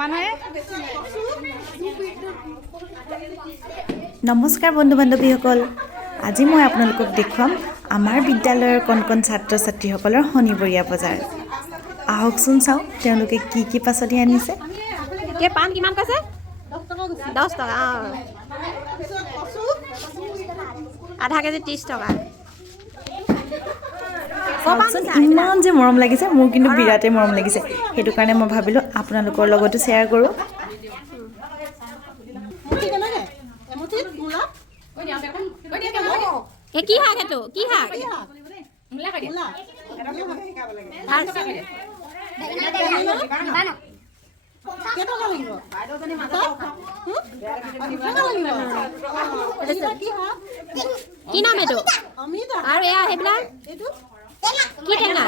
মানুহে নমস্কাৰ বন্ধু বান্ধৱীসকল, আজি মই আপোনালোকক দেখুৱাম আমাৰ বিদ্যালয়ৰ কণ কণ ছাত্ৰ ছাত্ৰীসকলৰ শনিবৰীয়া বজাৰ। আহকচোন চাওঁ তেওঁলোকে কি কি পাচলি আনিছে। পাণ কিমান কৈছে? 10 টকা। আধা কেজি 30 টকা। চাওকচোন ইমান যে মৰম লাগিছে, মোৰ কিন্তু বিৰাটেই মৰম লাগিছে। সেইটো কাৰণে মই ভাবিলোঁ আপোনালোকৰ লগতো শ্বেয়াৰ কৰোঁ। কি শাক সেইটো? কি শাক? কি নাম এইটো? আৰু এয়া সেইবিলাক কি টেঙা?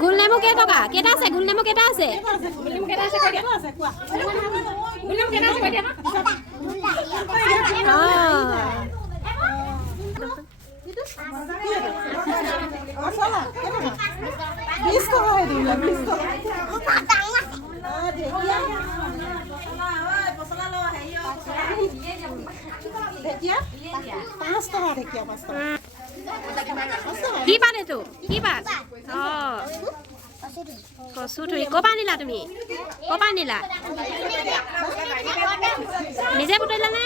গোল নেমু কেইটকা? কেইটা আছে? গোল নেমু কেইটা আছে? কি পাত এইটো? কি পাত? কচু থুৰি। ক'ৰ পৰা আনিলা তুমি? ক'ৰ পৰা আনিলা? নিজে বুটলিলা নে?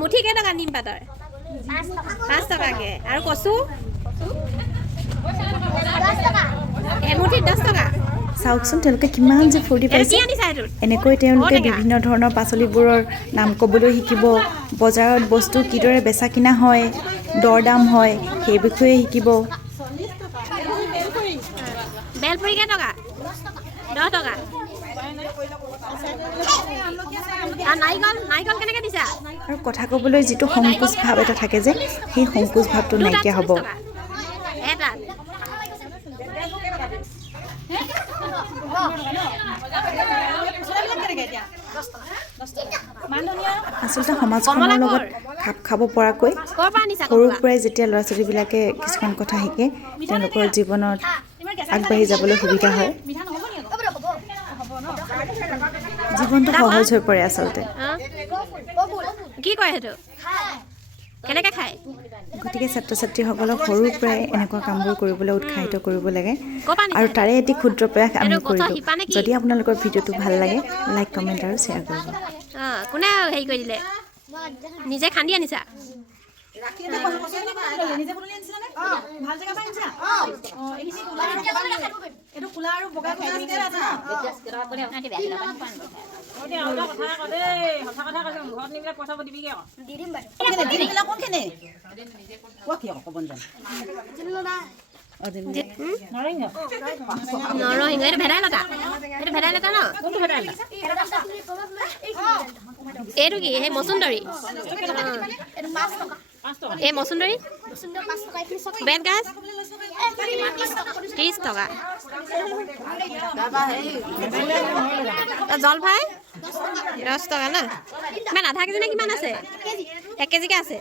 মুঠি কেইটকা নিম পাতৰ? 5 টকাকে। আৰু কচু? এমুঠিত 10 টকা। চাওকচোন তেওঁলোকে কিমান যে ফূৰ্তি পাইছে। এনেকৈ তেওঁলোকে বিভিন্ন ধৰণৰ পাচলিবোৰৰ নাম ক'বলৈ শিকিব, বজাৰত বস্তু কিদৰে বেচা কিনা হয়, দৰ দাম হয়, সেই বিষয়ে শিকিব। বেলপুৰি কেইটকা? 10 টকা। নাৰিকল কেনেকৈ দিছা? আৰু কথা ক'বলৈ যিটো সংকোচ ভাৱ এটা থাকে যে, সেই সংকোচ ভাৱটো নাইকিয়া হ'ব। আচলতে সমাজখনৰ লগত খাপ খাব পৰাকৈ সৰুৰ পৰাই যেতিয়া ল'ৰা ছোৱালীবিলাকে কিছুমান কথা শিকে, তেওঁলোকৰ জীৱনত আগবাঢ়ি যাবলৈ সুবিধা হয়। জীৱনটো সহজ হৈ পৰে আচলতে। কি কয় সেইটো? কেনেকৈ খায়? গতিকে ছাত্ৰ ছাত্ৰীসকলক সৰুৰ পৰাই এনেকুৱা কামবোৰ কৰিবলৈ উৎসাহিত কৰিব লাগে। আৰু তাৰে এটি ক্ষুদ্ৰ প্ৰয়াস আমি কৰিলোঁ। যদি আপোনালোকৰ ভিডিঅ'টো ভাল লাগে, লাইক কমেণ্ট আৰু শ্বেয়াৰ কৰিব। কোনে হেৰি কৰি দিলে? নিজে খান্দি আনিছা? নৰসিংহ। এইটো ভেদাইলতা? এইটো ভেদাইলতা ন? এইটো কি? সেই মচুন্দৰী? এই মচুন্দৰী? বেতগাজ? 30 টকা। জলফাই 10 টকা ন? ইমান আধা কেজি নে কিমান আছে? 1 কেজিকে আছে।